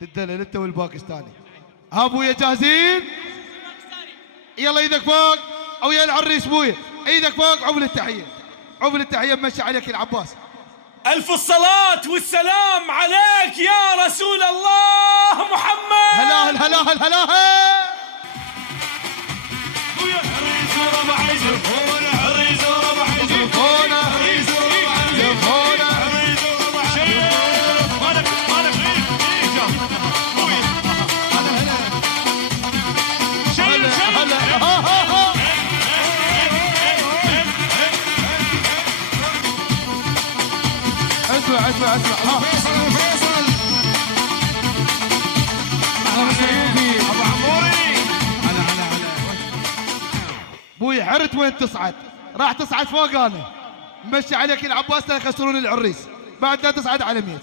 تدلل انت والباكستاني. ها ابويا جاهزين؟ يلا ايدك فوق او يا العريس بويا، ايدك فوق. عقب التحيه، عقب التحيه مشي عليك العباس. الف الصلاه والسلام عليك يا رسول الله محمد. هلاهل هلاهل هلاهل. اسمع اسمع اسمع. فيصل ابو عموري. هلا بوي حرت وين تصعد؟ راح تصعد فوق انا. مشي عليك العباس لا يخسرون العريس. بعد لا تصعد على ميت.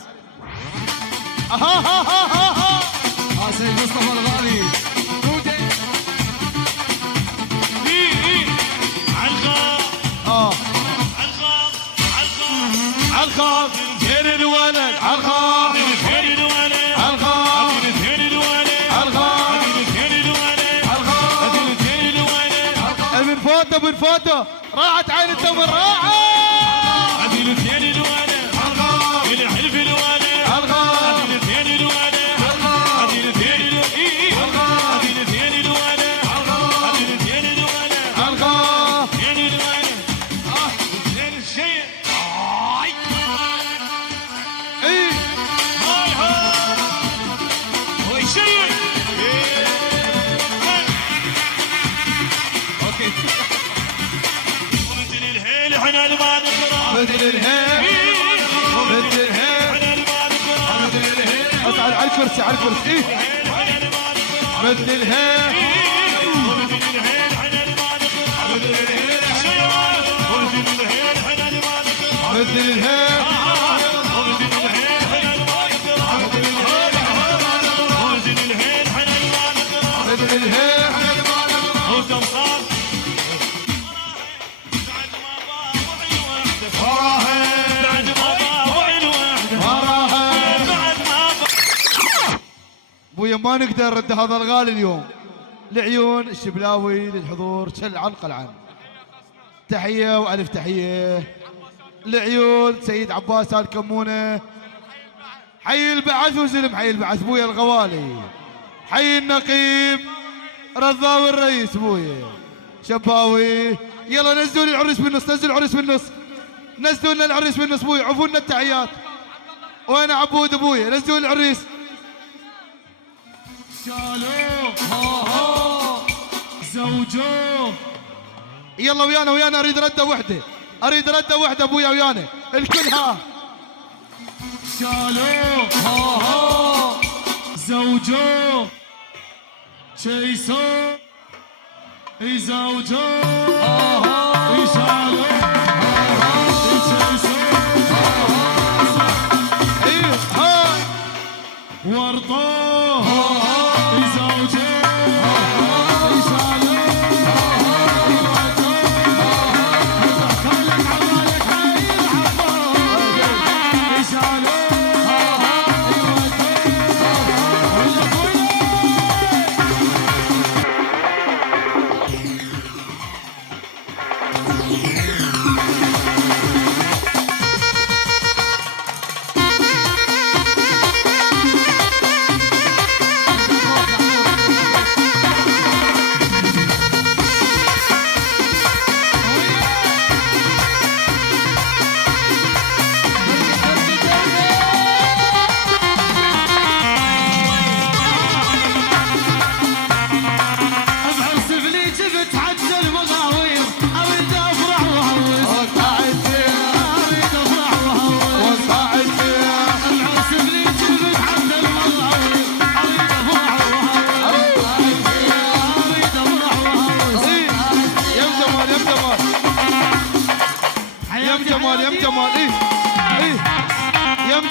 سيد مصطفى الغالي. عالخاف فين الولد؟ عالخاف فين الولد؟ عالخاف فين الولد؟ عالخاف فين الولد؟ عالخاف فين الولد؟ ابن فوتو ابن فوتو راحت عين التمر راحت. عدل فين الولد؟ عالخاف فين الحلف الولد؟ عالخاف فين الولد؟ عالخاف عدل فين الولد؟ عالخاف عدل فين الولد؟ عالخاف عدل فين الولد؟ عالخاف فين الولد؟ فين الشيء؟ مثل الهيل مثل الهيل اصعد على الكرسي على الكرسي. مثل الهيل مثل الهيل مثل الهيل. ابويا ما نقدر نرد هذا الغالي اليوم. لعيون الشبلاوي للحضور شل عن قلعان. تحيه والف تحيه لعيون سيد عباس ال كمونه. حي البعث وزلم حي البعث ابويا الغوالي. حي النقيب رضاوي الرئيس ابويا شباوي. يلا نزلوا لي العريس بالنص، نزلوا العريس بالنص، نزلوا لنا العريس بالنص ابويا. عفوا لنا التحيات. وين عبود ابويا؟ نزلوا العريس. شالو ها زوجو. يلا ويانا اريد رده وحده، اريد رده وحده ابويا ويانا الكل. ها شالو ها زوجو شيسو اي زوجو اي شالو اي شيسو اي ها ورطو.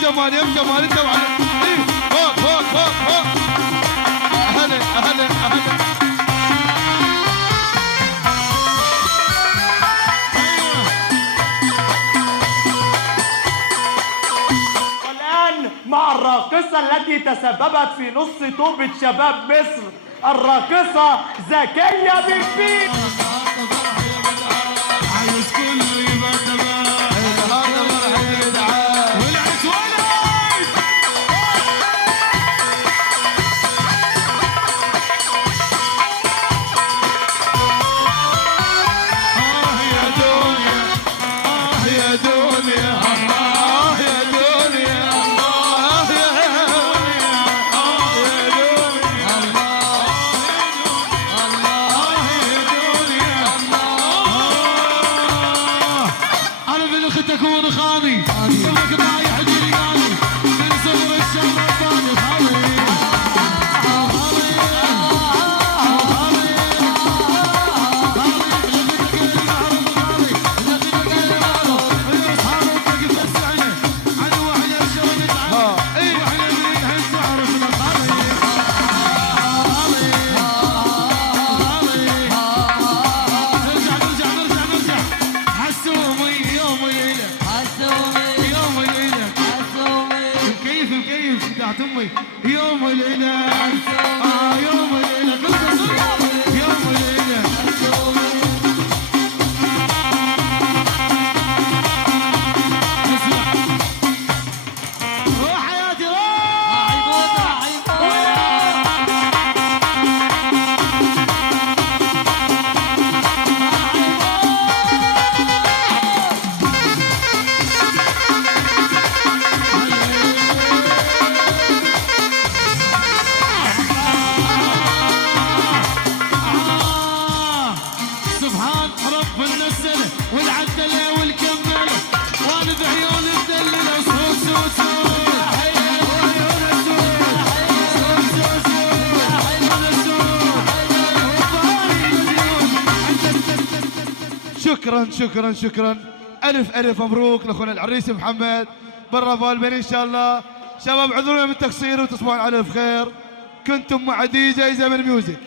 جمال يم جمال انت وعلى ايه فوق فوق فوق فوق. اهلا اهلا اهلا. الراقصة التي تسببت في نص توبة شباب مصر الراقصة زكية بن فيل. عايز كله يبقى تمام. النهارده فرحة يا جدعان. والعيش ولد. يا دنيا يا دنيا يا دنيا أنا من أختك ورخاني سمك رايح جرياني من صغر الشهر الثاني خالي امي يوم وليله يوم وليله يوم وليله روح حياتي سبحان رب النزله والعدله والكمله وانا بعيون مدلله صوت صوت صوت وعيون شكرا شكرا شكرا. الف الف مبروك لاخونا العريس محمد. بالرافع البنين ان شاء الله. شباب اعذرونا من التقصير وتصبحون على الف خير. كنتم مع دي جي زمن ميوزك.